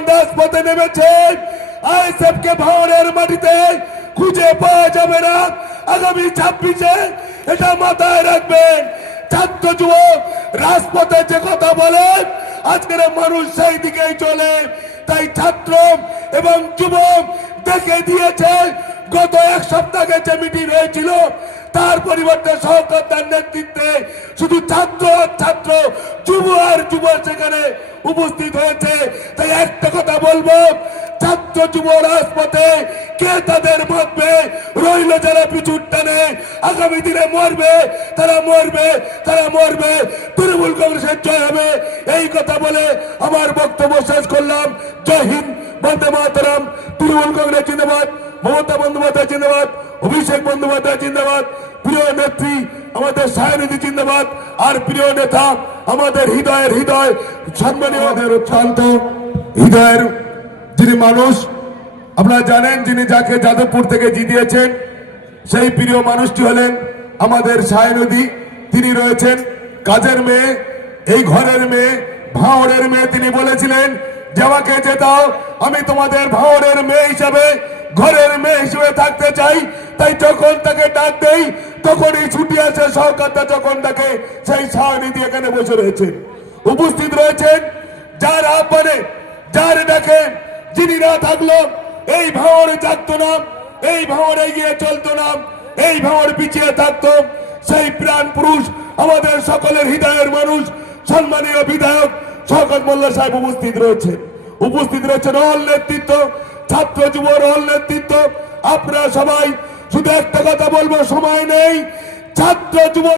যখন রাজপথে নেমেছে, আইএসএফ কে ভাঙড়ের মাটিতে খুঁজে পাওয়া যাবে না। আগামী 26-এ এটা মাথায় রাখবেন। ছাত্র যুবক রাজপথে যে কথা বলে আজকের মানুষ সেই দিকেই চলে। তাই ছাত্র এবং যুবক দেখে দিয়েছে গত এক সপ্তাহে যে মিটিং হয়েছিল তার পরিবর্তে সরকার নেতৃত্বে শুধু ছাত্র আর ছাত্র, যুব আর যুব সেখানে উপস্থিত হয়েছে। তাই একটা কথা বলবো, ছাত্র যুব রাজপথে কে তাদের মারবে, রইল যারা পিছুর টানে আগামী দিনে মরবে, তারা মরবে, তারা মরবে। তৃণমূল কংগ্রেসের জয় হবে, এই কথা বলে আমার বক্তব্য শেষ করলাম। জয় হিন্দ, বন্দে মাতরম। তৃণমূল কংগ্রেস জিন্দাবাদ, মমতা বন্দ্যোপাধ্যায় জিন্দাবাদ, অভিষেক বন্দ্যোপাধ্যায় জিন্দাবাদ, প্রিয় নেত্রী আমাদের সায়নিধি জিন্দাবাদ, আর প্রিয় নেতা আমাদের হৃদয়ের হৃদয় সম্মানীয় আমাদের অত্যন্ত হৃদয়ের যিনি মানুষ আপনারা জানেন, যিনি যাকে যাদবপুর থেকে জিতিয়েছেন, সেই প্রিয় মানুষটি হলেন আমাদের সায়নিধি। তিনি রয়েছেন কাজের মেয়ে, এই ঘরের মেয়ে, ভাঙড়ের মেয়ে। তিনি বলেছিলেন যে আমাকে জেতাও, আমি তোমাদের ভাঙড়ের মেয়ে হিসাবে, ঘরের মেয়ে হিসেবে থাকতে চাই। তাই যখন তাকে ডাক দেই তখনই ছুটি আসে। সরকারটা যখন ডাকে সেই সায়নিধি এখানে বসে রয়েছেন, উপস্থিত রয়েছেন। যার আহ্বানে, যার ডাকে যিনি না থাকলো এই ভাঙড়ে জাগতো না, এই ভাঙড়ে এগিয়ে চলতো না, এই ভাঙড় পিছিয়ে থাকতো। সেই প্রাণ পুরুষ আমাদের সকলের হৃদয়ের মানুষ সম্মানীয় বিধায়ক শওকত মোল্লা সাহেব উপস্থিত রয়েছে। উপস্থিত রয়েছেন অল নেতৃত্ব, ছাত্র যুব অল নেতৃত্ব। আপনারা সবাই শুধু একটা কথা বলবো, সময় নেই। ছাত্র যুব